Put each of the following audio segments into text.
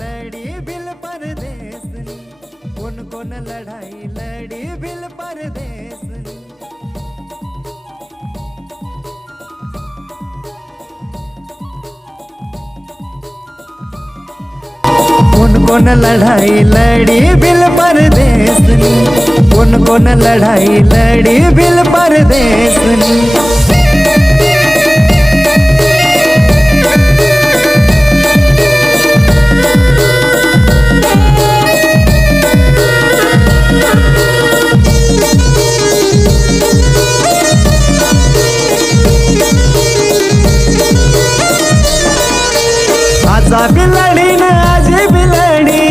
लड़ी बिल परदेसनी, कौन कौन लड़ाई लड़ी बिल परदेसनी। कौन कौन लड़ाई लड़ी बिल परदेसनी, कौन कौन लड़ाई लड़ी बिल परदेसनी। आजा भी लड़ी न आज भी लड़ी,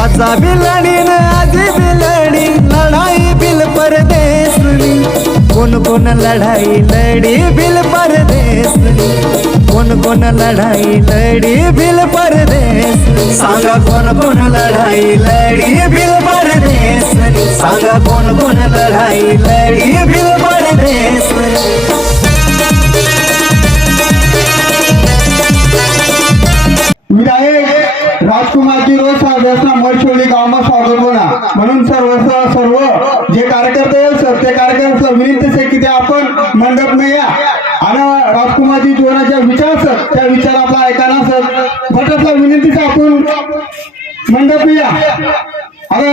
आजा भी लड़ी न आज भी लड़ी, लड़ाई बिल परदेसनी। कौन कौन लड़ाई लड़ी बिल परदेसनी, कौन कौन लड़ाई लड़ी बिल परदेसनी। सांगा कौन कौन लड़ाई लड़ी बिल परदेसनी, सांगा कौन कौन लड़ाई लड़ी बिल परदेसनी। विधायक राजकुमारजी रोज साहेबांना मरशोली गावात स्वागत होणार म्हणून सर्व जे कार्यकर्ते आहेत सर ते कार्यकर्त्यांना विनंती आहे की ते आपण मंडप में या आणि राजकुमारजी जीवनाच्या विचार सर त्या विचार आपला ऐकायला सर भटकला विनंती आहे आपण मंडप में या। अरे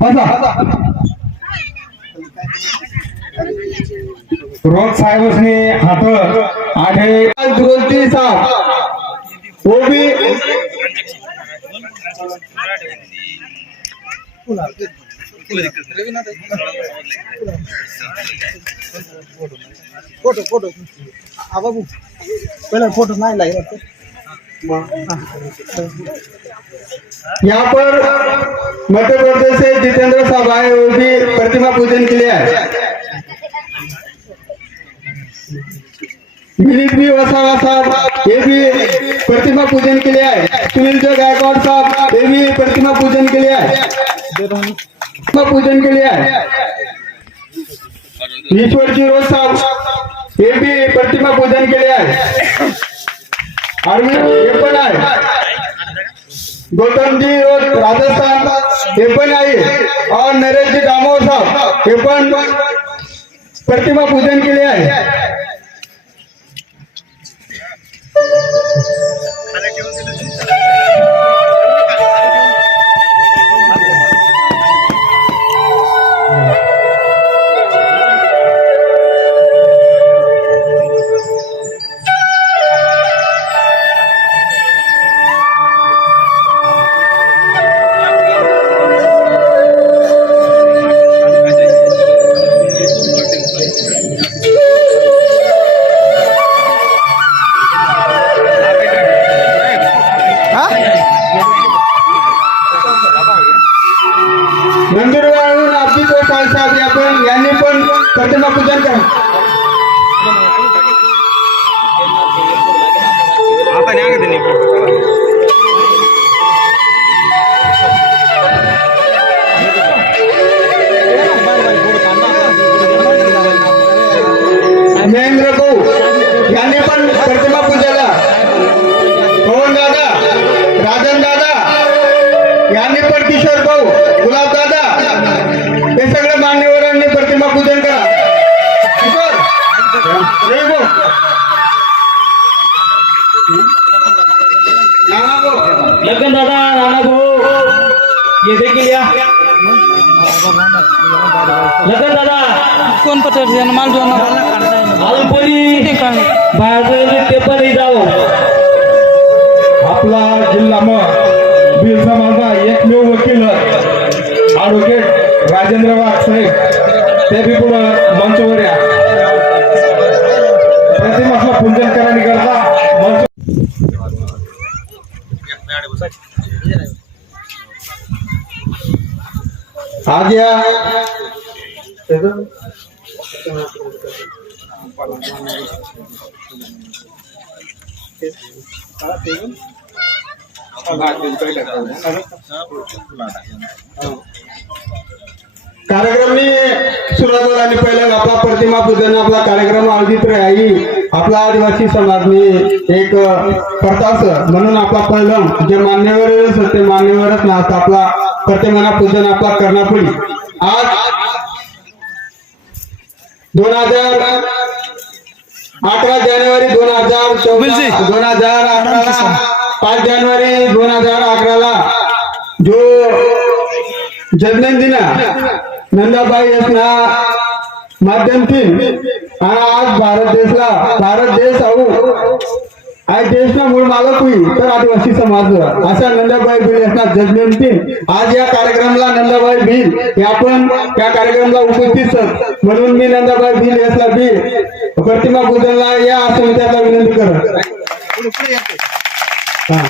बसा रोज साहेबांनी हात आठे दुरुस्ती साहेब वो भी फोटो फोटो बाबू पहले फोटो नहीं लगे यहाँ पर मध्य प्रदेश से जितेंद्र साहब आए वो भी प्रतिमा पूजन के लिए आए। विनीत भी वसावा साहब ये भी प्रतिमा पूजन के लिए आए। सुनील जो गायकवाड़ साहब ये भी प्रतिमा पूजन के लिए आए, प्रतिमा पूजन के लिए आए। ईश्वर जी रोज साहब ये भी प्रतिमा पूजन के लिए आए। अरविंद ये पण आए, गौतम जी रोज राजस्थान ये पण आए और नरेश जी दामोर साहब ये पण प्रतिमा पूजन के लिए आए। नंदुरबार आपजी गोपाल साहब यांनी पण प्रतिमा पूजन करा। महेंद्र भाऊ यांनी पण प्रतिमा पूजाला, पवन दादा राजन दादा यांनी पण, किशोर भाऊ गुलाब दादा हे सगळे मान्यवरांनी प्रतिमा पूजन करा। लगन दादा राणा भाऊ ये देखील या। लगन दादा कोण पत्र माल जो आलपरी बाहेर ते पण जाओ। आपला जिल्हा बीड समाजा एकमेव वकील ॲडव्होकेट राजेंद्र वाघ साहेब ते बी पुढे मंचवर या। प्रतिमाचं पूजन करण्याकरता मंच आ गया। कार्यक्रम में सुरुवात झाली। पहिला आपला प्रतिमा पूजन आपला कार्यक्रम आयोजित राही। आपला आदिवासी समाजने एक प्रतास म्हणून आपला पहिलं जे मान्यवर ते मान्यवरच नाच आपला प्रतिमाना पूजन आपला करना पडी आज 11 जानेवारी 2011 5 जानेवारी 2011 जो जन्मदिन नंदाबाई असना माध्यमथीन आणि आज भारत देश आऊ आज देशना मूळ मालक हुई तर आदिवासी समाज अशा नंदाबाई भिल असणार जन्मदिन आज या कार्यक्रमाला नंदाबाई भिल हे आपण या कार्यक्रमाला उपस्थित आहेत म्हणून मी नंदाबाई भिल यासला बी प्रतिमा पूजनला या असं त्याचा विनंती करत हा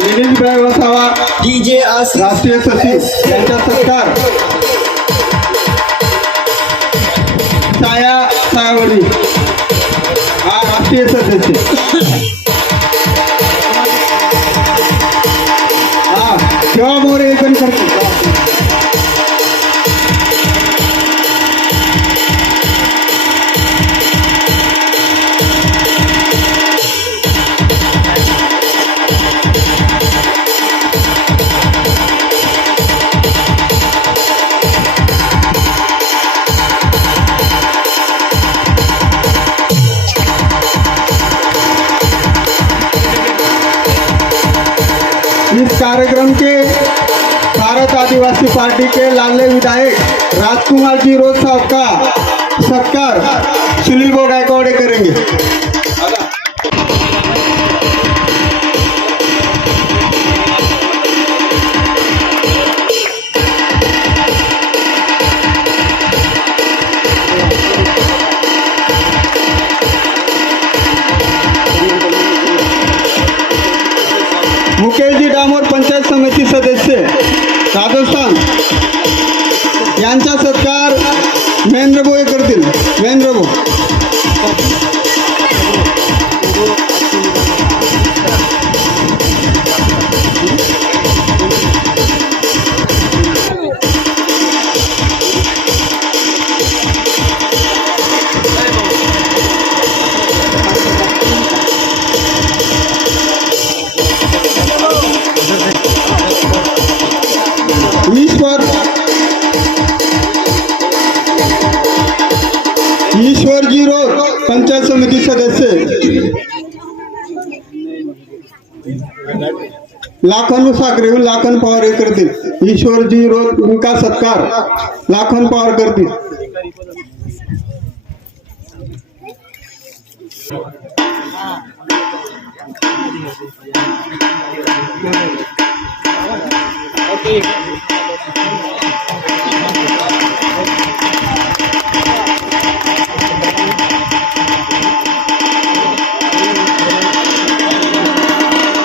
दिलीपभाई वसावा डीजे आसिफ राष्ट्रीय सचिव यांचा सत्कार सायावडी हा राष्ट्रीय सदस्य हा केव्हा मोरे पण करतो इस कार्यक्रम के भारत आदिवासी पार्टी के लाडले विधायक राजकुमार जी रोज साहब का सत्कार सुनील बो गायकवाड़े करेंगे। मुकेश जी डामोर पंचायत समिती सदस्य राजस्थान यांचा सत्कार महेंद्र भोये करतील। महेंद्र भो ईश्वर जी रोड पंचायत समिति सदस्य लाखन सागरे लाखन पवार हे करतील। ईश्वर जी रोड उनका सत्कार लाखन पवार करतील।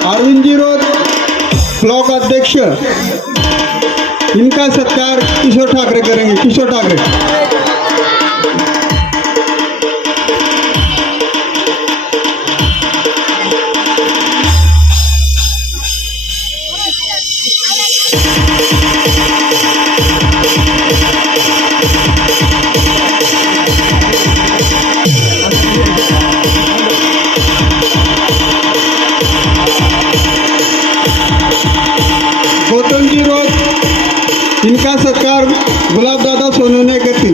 अरविंद जी रोड ब्लॉक अध्यक्ष इनका सत्कार किशोर ठाकरे करेंगे। किशोर ठाकरे गौतम जी रोज इनका सत्कार गुलाब दादा सोनू ने करती।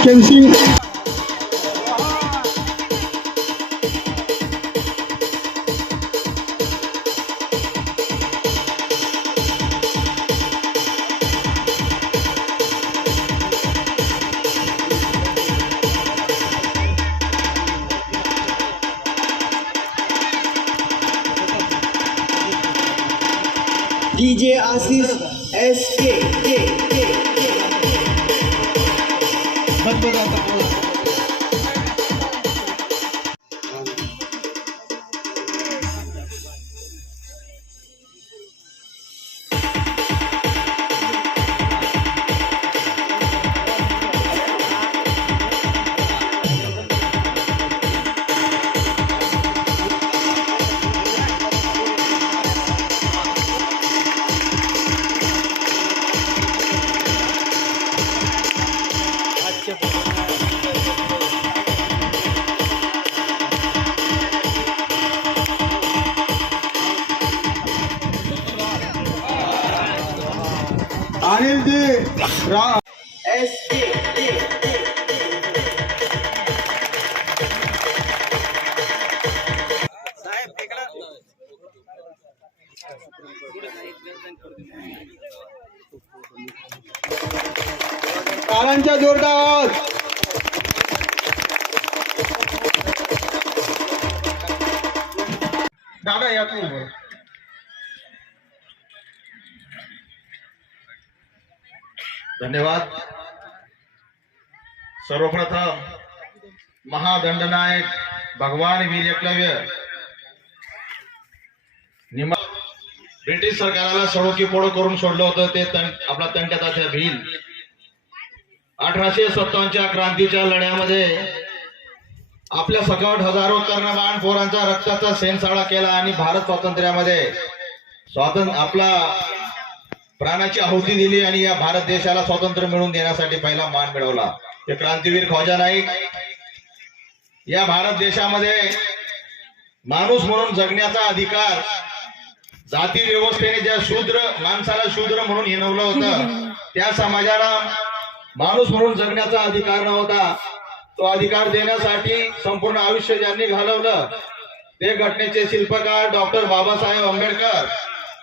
जितेंद्र सिंह। डीजे आशीष SK अनिल जी कारांच्या जोरदार आवाज। दादा या तुम्ही धन्यवाद। सर्वप्रथम महादंडनायक भगवान वीर एकलव्य ब्रिटिश सरकाराला सडोकी पोळ करून सोडलं होतं ते आपला तंट्याचा भील 1857च्या क्रांतीच्या लढ्यामध्ये आपल्या सकावट हजारो कर्णबाण पोरांचा रक्ताचा सेनसाळा केला आणि भारत स्वातंत्र्यामध्ये आपला प्राणाची आहुती दिली आणि या भारत देशाला स्वातंत्र्य मिळवून देण्यासाठी पहिला मान मिळवला ते क्रांतीवीर ख्वाजा नाईक। या भारत देशामध्ये माणूस म्हणून जगण्याचा अधिकार जाती व्यवस्थेने ज्या शूद्र माणसाला शूद्र म्हणून हिणवलं होतं त्या समाजाला माणूस म्हणून जगण्याचा अधिकार नव्हता। तो अधिकार देण्यासाठी संपूर्ण आयुष्य ज्यांनी घालवलं ते घटनेचे शिल्पकार डॉक्टर बाबासाहेब आंबेडकर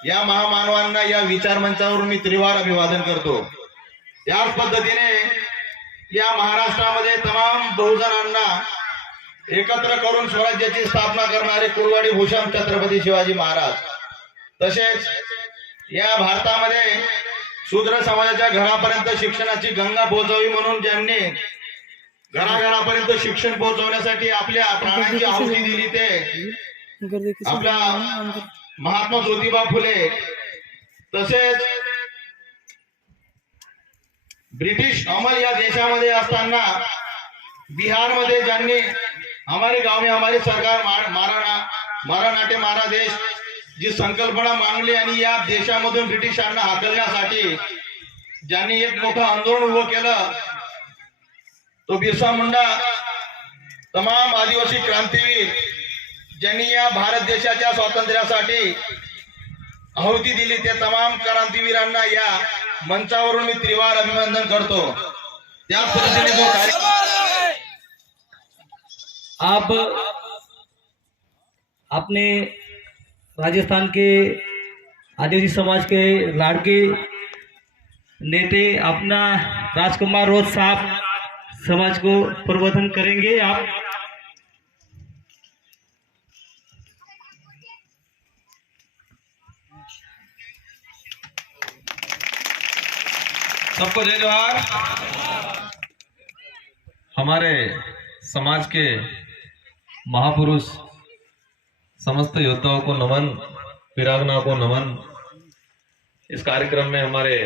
या महामानवांना या विचार मंचावरून मी त्रिवार अभिवादन करतो। त्याच पद्धतीने या महाराष्ट्रामध्ये तमाम बहुजनांना एकत्र करून स्वराज्याची स्थापना करणारे कुलवाडी भूषण छत्रपती शिवाजी महाराज, तसेच या भारतामध्ये शूद्र समाजाच्या घरापर्यंत शिक्षणाची गंगा पोहोचवी म्हणून ज्यांनी घराघरापर्यंत शिक्षण पोहोचवण्यासाठी आपल्या प्राणांची आहुती दिली ते आपला महात्मा ज्योतिबा फुले, तसेच ब्रिटिश अंमल या देशामध्ये असताना बिहारमध्ये ज्यांनी हमारे गाव में हमारे सरकार मारा नाटे मारा देश जी संकल्पना मांडली आणि या देशामधून ब्रिटिशांना हाकलण्यासाठी ज्यांनी एक मोठं आंदोलन उभं केलं तो बिरसा मुंडा। तमाम आदिवासी क्रांतीवीर ज्यांनी या भारत देशाच्या स्वातंत्र्यासाठी आहुती दिली ते तमाम क्रांतीवीरांना या मंचावरून मी त्रिवार अभिनंदन करतो। त्या पद्धतीने जो कार्य आप अपने राजस्थान के आदिवासी समाज के लाड़के नेते अपना राजकुमार रोज साहब समाज को प्रबोधन करेंगे। आप सबको जय जोहार। हमारे समाज के महापुरुष समस्त योद्धाओं को नमन, वीरांगनाओं को नमन। इस कार्यक्रम में हमारे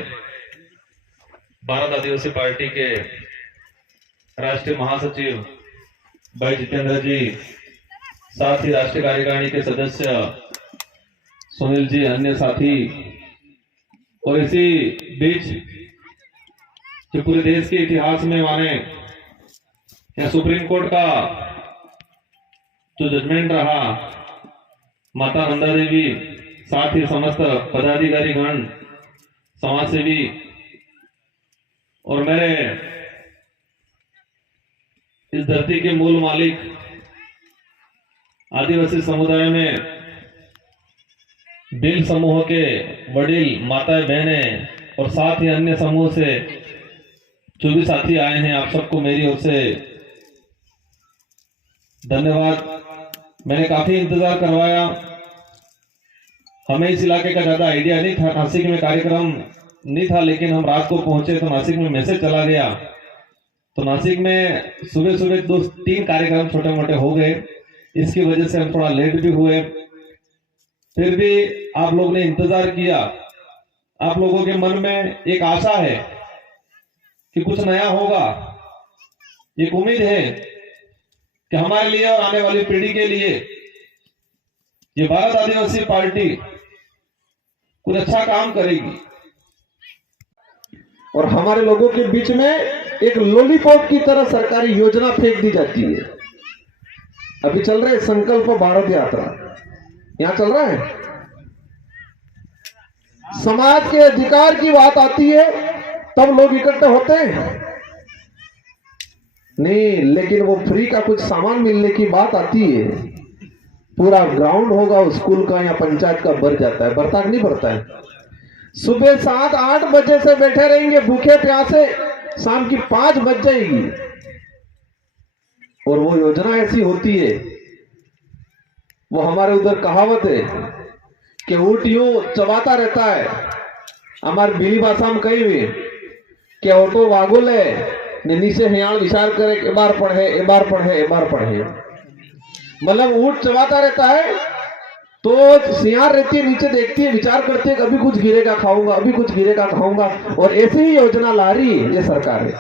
भारत आदिवासी पार्टी के राष्ट्रीय महासचिव भाई जितेंद्र जी, साथ ही राष्ट्रीय कार्यकारिणी के सदस्य सुनील जी, अन्य साथी, और इसी बीच जो पूरे देश के इतिहास में माने या सुप्रीम कोर्ट का जो जजमेंट रहा, माता नंदा देवी, साथ ही समस्त पदाधिकारी गण, समाजसेवी और मेरे इस धरती के मूल मालिक आदिवासी समुदाय में दिल समूह के वडील, माताएं, बहनें और साथ ही अन्य समूह से जो भी साथी आए हैं, आप सबको मेरी ओर से धन्यवाद। मैंने काफी इंतजार करवाया, हमें इस इलाके का ज्यादा आइडिया नहीं था, नासिक में कार्यक्रम नहीं था, लेकिन हम रात को पहुंचे तो नासिक में मैसेज चला गया। तो नासिक में सुबह सुबह 2-3 कार्यक्रम छोटे मोटे हो गए, इसकी वजह से हम थोड़ा लेट भी हुए। फिर भी आप लोगों ने इंतजार किया, आप लोगों के मन में एक आशा है कि कुछ नया होगा, एक उम्मीद है कि हमारे लिए और आने वाली पीढ़ी के लिए ये भारत आदिवासी पार्टी कुछ अच्छा काम करेगी। और हमारे लोगों के बीच में एक लॉलीपॉप की तरह सरकारी योजना फेंक दी जाती है। अभी चल रहा है संकल्प भारत यात्रा, यहां चल रहा है। समाज के अधिकार की बात आती है तब लोग इकट्ठे होते हैं नहीं, लेकिन वो फ्री का कुछ सामान मिलने की बात आती है, पूरा ग्राउंड होगा स्कूल का या पंचायत का भर जाता है। भरता नहीं भरता है। सुबह 7-8 बजे से बैठे रहेंगे भूखे प्यासे, शाम की 5 बज जाएगी। और वो योजना ऐसी होती है, वो हमारे उधर कहावत है कि ऊँट यूं चबाता रहता है। हमारे बिली भाषा में कही हुई कि ऑटो वागोले नीचे हियाल विचार करे, एक बार पढ़े, एक बार पढ़े, एक बार पढ़े। मतलब ऊँट चबाता रहता है तो सियार रहती है, नीचे देखती है, विचार करती है कभी कुछ गिरेगा खाऊंगा, अभी कुछ गिरेगा खाऊंगा। और ऐसी ही योजना ला रही है ये सरकार है,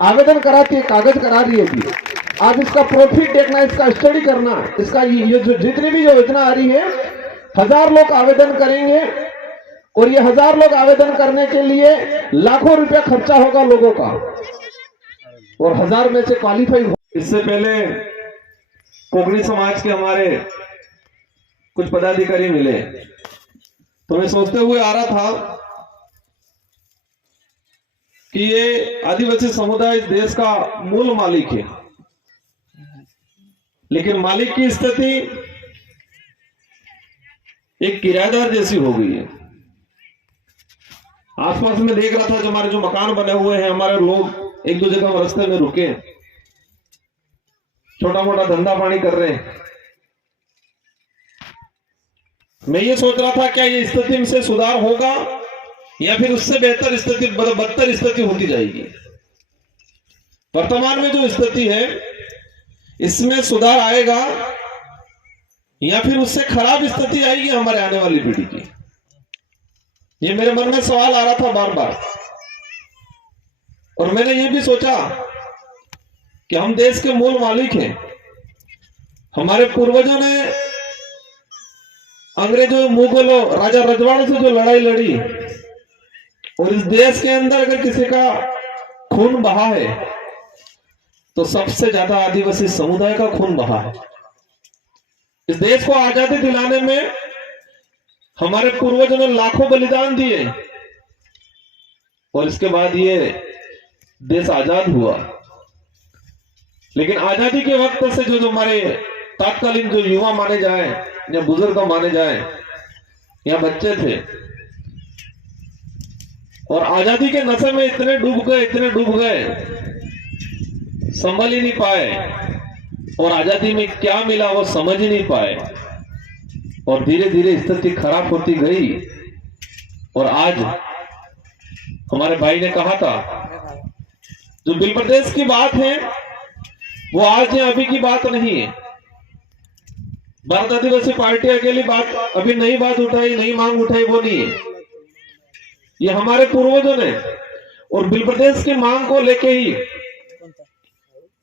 आवेदन कराती है, कागज करा रही है। भी आज इसका प्रॉफिट देखना, इसका स्टडी करना, इसका ये जो जितनी भी योजना आ रही है, 1000 लोग आवेदन करेंगे और ये 1000 लोग आवेदन करने के लिए लाखों रुपया खर्चा होगा लोगों का, और 1000 में से क्वालिफाई हो। इससे पहले कोकणी समाज के हमारे कुछ पदाधिकारी मिले, तो मैं सोचते हुए आ रहा था कि ये आदिवासी समुदाय इस देश का मूल मालिक है, लेकिन मालिक की स्थिति एक किराएदार जैसी हो गई है। आसपास में देख रहा था, जो हमारे जो मकान बने हुए हैं, हमारे लोग एक दो जगह रास्ते में रुके, छोटा मोटा धंधा पानी कर रहे हैं। मैं ये सोच रहा था क्या ये स्थिति से सुधार होगा या फिर उससे बेहतर स्थिति, बदतर स्थिति होती जाएगी। वर्तमान में जो स्थिति है इसमें सुधार आएगा या फिर उससे खराब स्थिति आएगी हमारे आने वाली पीढ़ी की। ये मेरे मन में सवाल आ रहा था बार बार। और मैंने ये भी सोचा कि हम देश के मूल मालिक हैं। हमारे पूर्वजों ने अंग्रेजों, मुगलों, राजा रजवाड़ों से जो लड़ाई लड़ी, और इस देश के अंदर अगर किसी का खून बहा है तो सबसे ज्यादा आदिवासी समुदाय का खून बहा है। इस देश को आजादी दिलाने में हमारे पूर्वजों ने लाखों बलिदान दिए, और इसके बाद ये देश आजाद हुआ। लेकिन आजादी के वक्त से जो हमारे तात्कालीन जो युवा माने जाए या बुजुर्ग माने जाए या बच्चे थे, और आजादी के नशे में इतने डूब गए, संभल ही नहीं पाए, और आजादी में क्या मिला वो समझ ही नहीं पाए, और धीरे धीरे स्थिति खराब होती गई। और आज हमारे भाई ने कहा था, जो बिल प्रदेश की बात है वो आज है, अभी की बात नहीं है। भारत आदिवासी पार्टी अकेली बात, अभी नई बात उठाई, नई मांग उठाई, वो नहीं है। ये हमारे पूर्वजों ने, और बिल प्रदेश की मांग को लेके ही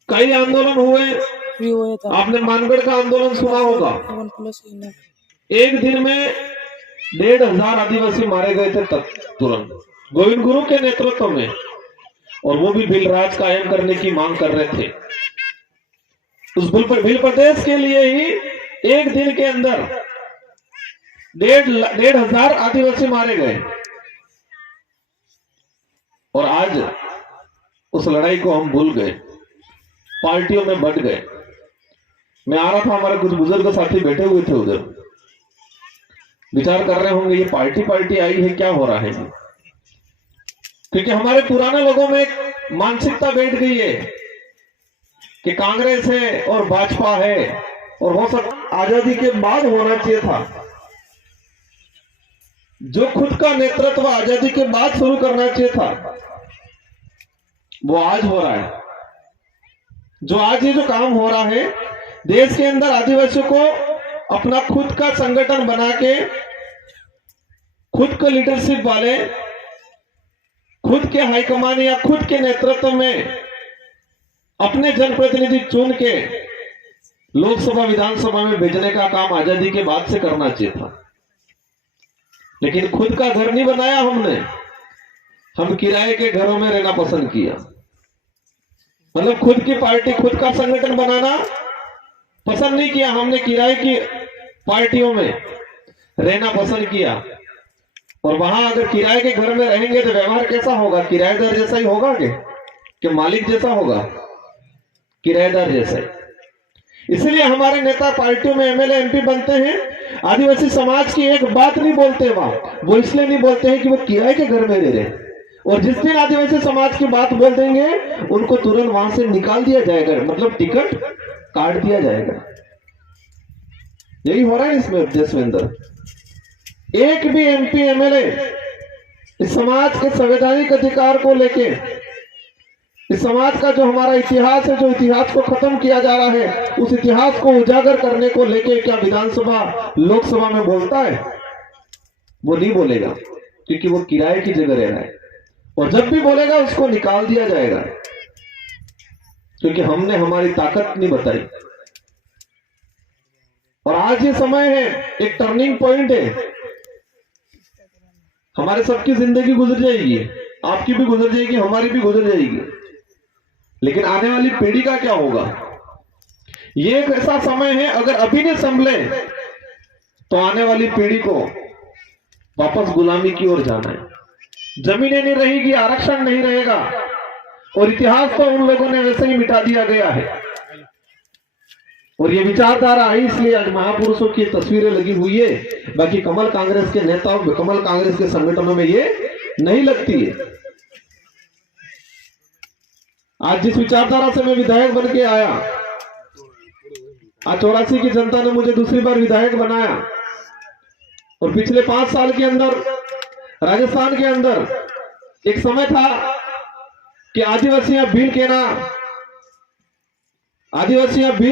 कई आंदोलन हुए। आपने मानगढ़ का आंदोलन सुना होगा। एक दिन में 1500 आदिवासी मारे गए थे तुरंत, गोविंद गुरु के नेतृत्व में, और वो भी बिल राज कायम करने की मांग कर रहे थे। उस बिल प्रदेश के लिए ही एक दिन के अंदर 1500 आदिवासी मारे गए, और आज उस लड़ाई को हम भूल गए। पार्टियों में बट गए। मैं आ रहा था, हमारे कुछ बुजुर्ग साथी बैठे हुए थे उधर, विचार कर रहे होंगे ये पार्टी पार्टी आई है, क्या हो रहा है ये? क्योंकि हमारे पुराने लोगों में एक मानसिकता बैठ गई है कि कांग्रेस है और भाजपा है, और हो सकता आजादी के बाद होना चाहिए था। जो खुद का नेतृत्व आजादी के बाद शुरू करना चाहिए था, वो आज हो रहा है। जो आज ये जो काम हो रहा है, देश के अंदर आदिवासियों को अपना खुद का संगठन बना के, खुद का लीडरशिप वाले, खुद के हाईकमान या खुद के नेतृत्व में अपने जनप्रतिनिधि चुन के लोकसभा विधानसभा में भेजने का काम आजादी के बाद से करना चाहिए था। लेकिन खुद का घर नहीं बनाया हमने, हम किराए के घरों में रहना पसंद किया। मतलब खुद की पार्टी, खुद का संगठन बनाना पसंद नहीं किया, हमने किराए की पार्टियों में रहना पसंद किया। और वहां अगर किराए के घर में रहेंगे तो व्यवहार कैसा होगा? किराएदार जैसा ही होगा कि मालिक जैसा होगा? किराएदार जैसा ही। इसलिए हमारे नेता पार्टियों में एमएलए एमपी बनते हैं, आदिवासी समाज की एक बात नहीं बोलते वहां। वो इसलिए नहीं बोलते हैं कि वो किराए के घर में रह रहे, और जिस दिन आदिवासी समाज की बात बोल देंगे उनको तुरंत वहां से निकाल दिया जाएगा, मतलब टिकट काट दिया जाएगा। यही हो रहा है इसमें देश के अंदर। एक भी एमपी एमएलए इस समाज के संवैधानिक अधिकार को लेके, इस समाज का जो हमारा इतिहास है, जो इतिहास को खत्म किया जा रहा है, उस इतिहास को उजागर करने को लेके क्या विधानसभा लोकसभा में बोलता है? वो नहीं बोलेगा, क्योंकि वो किराए की जगह रह रहा है। और जब भी बोलेगा उसको निकाल दिया जाएगा, क्योंकि हमने हमारी ताकत नहीं बताई। और आज ये समय है, एक टर्निंग पॉइंट है। हमारे सबकी जिंदगी गुजर जाएगी, आपकी भी गुजर जाएगी, हमारी भी गुजर जाएगी, लेकिन आने वाली पीढ़ी का क्या होगा? ये एक ऐसा समय है, अगर अभी नहीं संभले तो आने वाली पीढ़ी को वापस गुलामी की ओर जाना है। जमीनें नहीं रहेगी, आरक्षण नहीं रहेगा, और इतिहास तो उन लोगों ने वैसे ही मिटा दिया गया है। और ये विचारधारा आई इसलिए आज महापुरुषों की तस्वीरें लगी हुई है, बाकी कमल कांग्रेस के नेताओं, कमल कांग्रेस के संगठनों में ये नहीं लगती है। आज जिस विचारधारा से मैं विधायक बन के आया, आज 84 की जनता ने मुझे दूसरी बार विधायक बनाया, और पिछले 5 साल के अंदर राजस्थान के अंदर एक समय था कि आदिवासियां बिल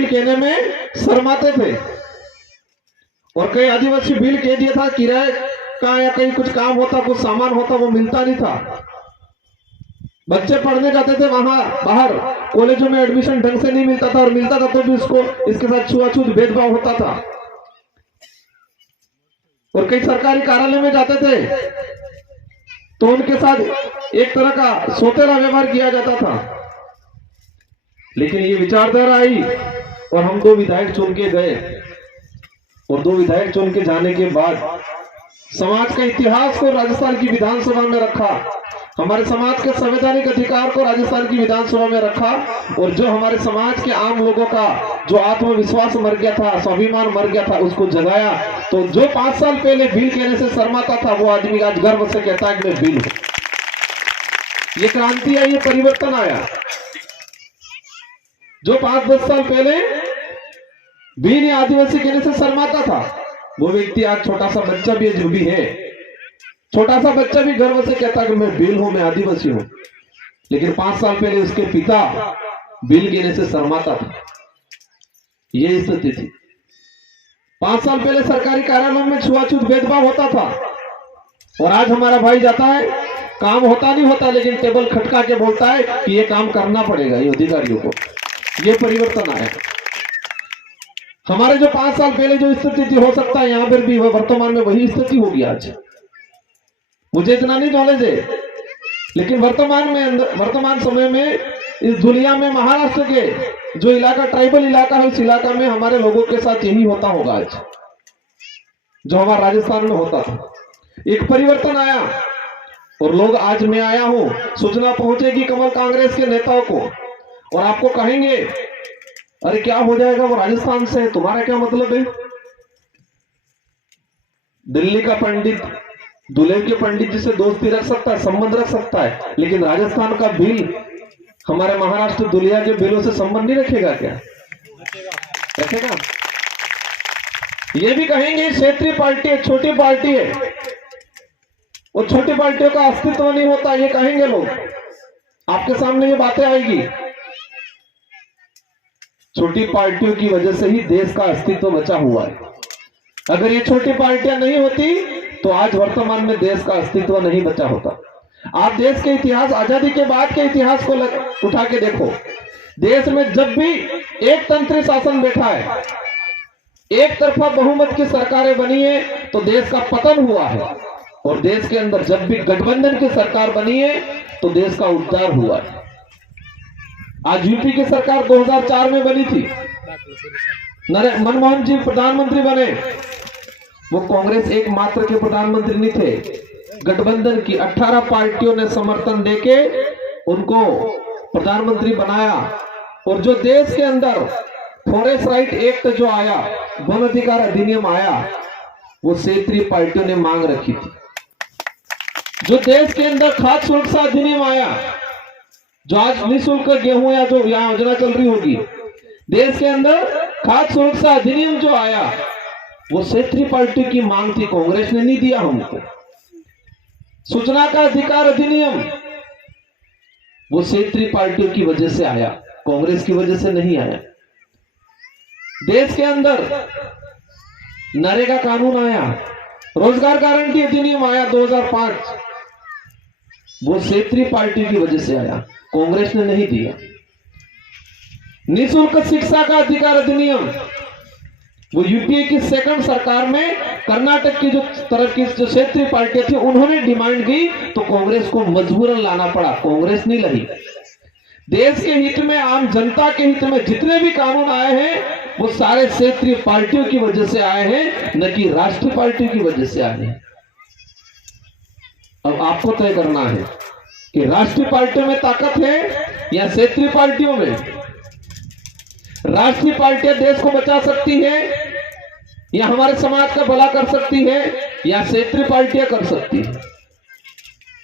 कहने में शर्माते थे, और कई आदिवासी बिल कह दिया था किराए का, या कहीं कुछ काम होता, कुछ सामान होता, वो मिलता नहीं था। बच्चे पढ़ने जाते थे वहां बाहर, कॉलेजों में एडमिशन ढंग से नहीं मिलता था, और मिलता था तो भी इसके साथ छुआछूत भेदभाव होता था। और कई सरकारी कार्यालय में जाते थे तो उनके साथ एक तरह का सोतेला व्यवहार किया जाता था। लेकिन ये विचारधारा आई और हम 2 विधायक चुन के गए, और 2 विधायक चुन के जाने के बाद समाज के इतिहास को राजस्थान की विधानसभा में रखा, हमारे समाज के संवैधानिक अधिकार को राजस्थान की विधानसभा में रखा, और जो हमारे समाज के आम लोगों का जो आत्मविश्वास मर गया था, स्वाभिमान मर गया था, उसको जगाया। तो जो 5 साल पहले बिल कहने से शर्माता था, वो आदमी आज गर्व से कहता है कि मैं बिल हूं। ये क्रांति आई, ये परिवर्तन आया। जो 5-10 साल पहले बिल या आदिवासी कहने से शर्माता था, वो व्यक्ति आज छोटा सा बच्चा भी, जो भी है, छोटा सा बच्चा भी गर्व से कहता कि मैं बिल हूं, मैं आदिवासी हूं। लेकिन 5 साल पहले उसके पिता बिल कहने से शर्माता था। ये स्थिति थी। 5 साल पहले सरकारी कार्यालयों में छुआछूत भेदभाव होता था, और आज हमारा भाई जाता है, काम होता नहीं होता, लेकिन टेबल खटका के बोलता है कि ये काम करना पड़ेगा ये अधिकारियों को। ये परिवर्तन आया। हमारे जो 5 साल पहले जो स्थिति थी, हो सकता है यहां पर भी वर्तमान में वही स्थिति होगी आज। मुझे इतना नहीं नॉलेज है, लेकिन वर्तमान समय में इस दुनिया में महाराष्ट्र के जो इलाका ट्राइबल इलाका है, उस इलाका में हमारे लोगों के साथ यही होता होगा आज, जो हमारा राजस्थान में होता था। एक परिवर्तन आया, और लोग, आज मैं आया हूं, सूचना पहुंचेगी कमल कांग्रेस के नेताओं को, और आपको कहेंगे अरे क्या हो जाएगा, वो राजस्थान से है, तुम्हारा क्या मतलब है। दिल्ली का पंडित दूल्हे के पंडित जी से दोस्ती रख सकता है, संबंध रख सकता है, लेकिन राजस्थान का बिल हमारे महाराष्ट्र दुलिया के बिलों से संबंध नहीं रखेगा क्या? रखेगा। ये भी कहेंगे क्षेत्रीय पार्टी है, छोटी पार्टी है, वो छोटी पार्टियों का अस्तित्व नहीं होता, ये कहेंगे लोग। आपके सामने ये बातें आएगी। छोटी पार्टियों की वजह से ही देश का अस्तित्व बचा हुआ है। अगर ये छोटी पार्टियां नहीं होती तो आज वर्तमान में देश का अस्तित्व नहीं बचा होता। आप देश के इतिहास, आजादी के बाद के इतिहास को उठा के देखो। देश में जब भी एक तंत्री शासन बैठा है, एक तरफा बहुमत की सरकारें बनी है, तो देश का पतन हुआ है। और देश के अंदर जब भी गठबंधन की सरकार बनी है तो देश का उद्धार हुआ है। आज यूपी की सरकार 2004 में बनी थी, मनमोहन जी प्रधानमंत्री बने, वो कांग्रेस एकमात्र के प्रधानमंत्री नहीं थे। गठबंधन की 18 पार्टियों ने समर्थन देके उनको प्रधानमंत्री बनाया। और जो देश के अंदर फॉरेस्ट राइट एक्ट जो आया, वन अधिकार अधिनियम आया, वो क्षेत्रीय पार्टियों ने मांग रखी थी। जो देश के अंदर खाद्य सुरक्षा अधिनियम आया, जो आज निःशुल्क गेहूं या जो यहाँ योजना चल रही होगी, देश के अंदर खाद्य सुरक्षा अधिनियम जो आया, वो क्षेत्रीय पार्टी की मांग थी, कांग्रेस ने नहीं दिया हमको। सूचना का अधिकार अधिनियम, वो क्षेत्रीय पार्टियों की वजह से आया, कांग्रेस की वजह से नहीं आया। देश के अंदर नरेगा कानून आया, रोजगार गारंटी अधिनियम आया 2005, वो क्षेत्रीय पार्टी की वजह से आया, कांग्रेस ने नहीं दिया। निःशुल्क शिक्षा का अधिकार अधिनियम, वो यूपीए की सेकंड सरकार में कर्नाटक की जो तरफ की जो क्षेत्रीय पार्टी थी, उन्होंने डिमांड की तो कांग्रेस को मजबूरन लाना पड़ा, कांग्रेस नहीं लगी। देश के हित में, आम जनता के हित में जितने भी कानून आए हैं वो सारे क्षेत्रीय पार्टियों की वजह से आए हैं, न कि राष्ट्रीय पार्टी की वजह से आए हैं। अब आपको तय करना है कि राष्ट्रीय पार्टियों में ताकत है या क्षेत्रीय पार्टियों में। राष्ट्रीय पार्टियां देश को बचा सकती है या हमारे समाज का भला कर सकती है, या क्षेत्रीय पार्टियां कर सकती है।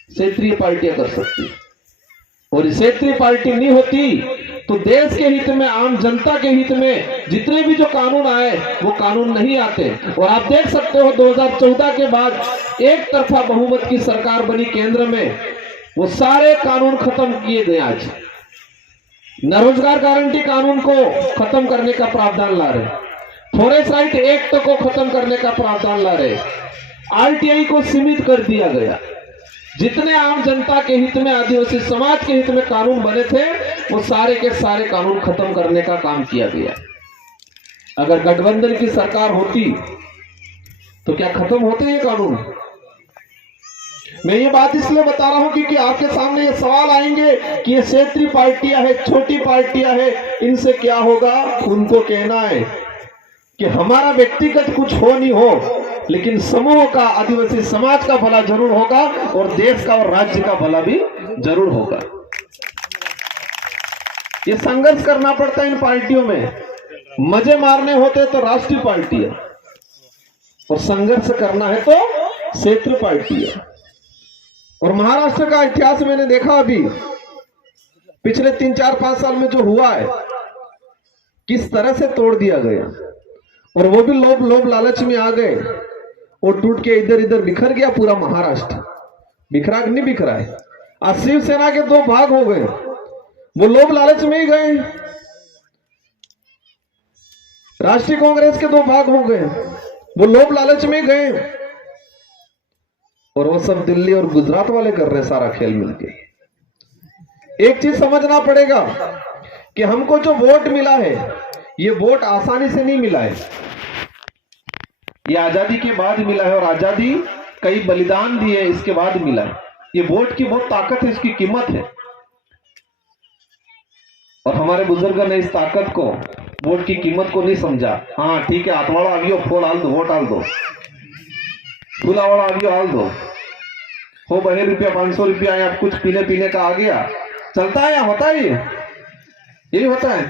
क्षेत्रीय पार्टियां कर सकती है। और क्षेत्रीय पार्टी नहीं होती तो देश के हित में, आम जनता के हित में जितने भी जो कानून आए वो कानून नहीं आते। और आप देख सकते हो 2014 के बाद एक तरफा बहुमत की सरकार बनी केंद्र में, वो सारे कानून खत्म किए गए। आज न रोजगार गारंटी कानून को खत्म करने का प्रावधान ला रहे, फॉरेस्ट राइट एक्ट को खत्म करने का प्रावधान ला रहे, आरटीआई को सीमित कर दिया गया। जितने आम जनता के हित में, आदिवासी समाज के हित में कानून बने थे वो सारे के सारे कानून खत्म करने का काम किया गया। अगर गठबंधन की सरकार होती तो क्या खत्म होते ये कानून? मैं ये बात इसलिए बता रहा हूं क्योंकि आपके सामने ये सवाल आएंगे कि ये क्षेत्रीय पार्टियां है, छोटी पार्टियां है, इनसे क्या होगा। उनको कहना है कि हमारा व्यक्तिगत कुछ हो नहीं हो, लेकिन समूह का, आदिवासी समाज का भला जरूर होगा और देश का और राज्य का भला भी जरूर होगा। ये संघर्ष करना पड़ता है इन पार्टियों में। मजे मारने होते तो राष्ट्रीय पार्टी है और संघर्ष करना है तो क्षेत्रीय पार्टी है। और महाराष्ट्र का इतिहास मैंने देखा अभी पिछले 3-4-5 साल में जो हुआ है, किस तरह से तोड़ दिया गया। और वो भी लोभ लालच में आ गए और टूट के इधर इधर बिखर गया पूरा महाराष्ट्र। बिखरा नहीं बिखरा है, आज शिवसेना के 2 भाग हो गए, वो लोभ लालच में ही गए। राष्ट्रीय कांग्रेस के 2 भाग हो गए, वो लोभ लालच में गए। और वो सब दिल्ली और गुजरात वाले कर रहे सारा खेल मिलके। एक चीज समझना पड़ेगा कि हमको जो वोट मिला है, ये वोट आसानी से नहीं मिला है, ये आजादी के बाद मिला है। और आजादी कई बलिदान दिए इसके बाद मिला है। ये वोट की बहुत ताकत है, इसकी कीमत है। और हमारे बुजुर्ग ने इस ताकत को, वोट की कीमत को नहीं समझा। हाँ ठीक है, हाथवाड़ा आ गया, फोन हाल दो, वोट हाल दो, फूलावाड़ा आ गया, हाल दो, हो 1,000 रुपया 500 रुपया या कुछ पीने का आ गया, चलता है या होता है ये? यही होता है।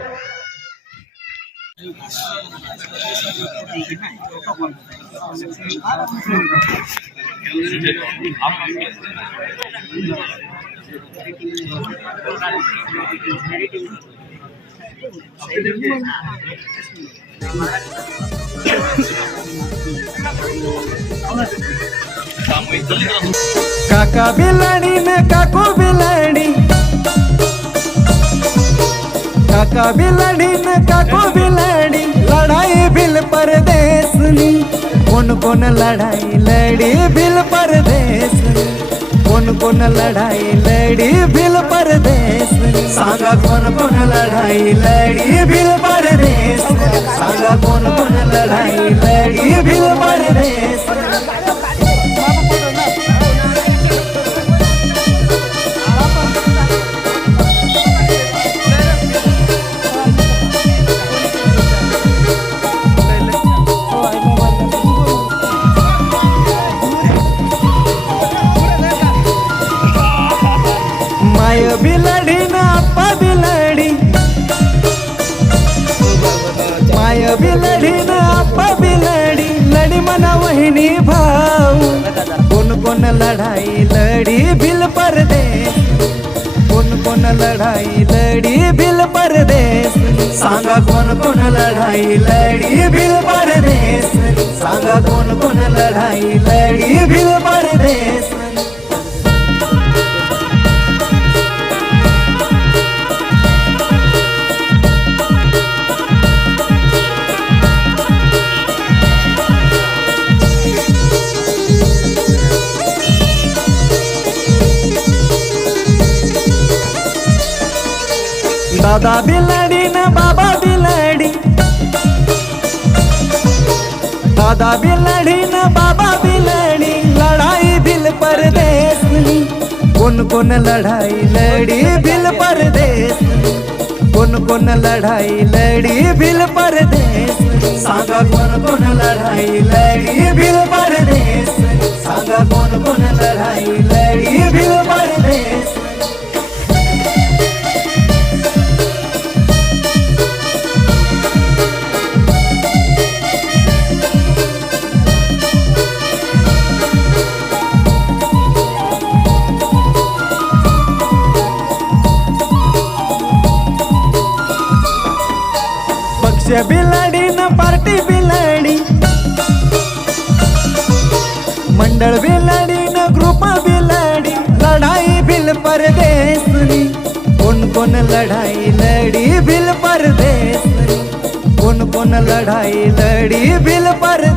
काका बिलाडी न काकू बिलाडी, काका बिलाडी न काकू बिलाडी, लड़ाई बिल परदेसनी। कोण कोण लढाई लढी बिल परदेसनी, कोण कोण लढाई लढी बिल परदेसनी। सांगा कोण कोण लढाई लढी बिल परदेसनी, सांगा कोण कोण लढाई लढी बिल परदेसनी। माय बिलाडी ना अप्पा बिलाडी, माय बिलाडी ना अप्पा बिलाडी, लडी मना वहिनी भाऊ। कोण कोण लढाई लढी बिल परदेस, कोण कोण लढाई लढी बिल परदेस। सांगा कोण कोण लढाई लढी बिल परदेस, सांगा कोण कोण लढाई लढी बिल परदेस। दादा बिलाडी न बाबा बिलाडी, दादा बिलाडी न बाबा बिलाडी, लड़ाई बिल परदेसनी। कोण कोण लढाई लढी बिल परदेसनी, कोण कोण लढाई लढी बिल परदेसनी। सांगा कोण कोण लढाई लढी बिल परदेसनी, सांगा कोण कोण लढाई लढी बिल परदेसनी। पक्ष बिलाडी न पार्टी बिलाडी, मंडळ बिलाडी न ग्रुप बिलाडी, लढाई बिल परदेसनी। कोण कोण लढाई लढी बिल परदेसनी, कोण कोण लढाई लढी बिल परदेसनी।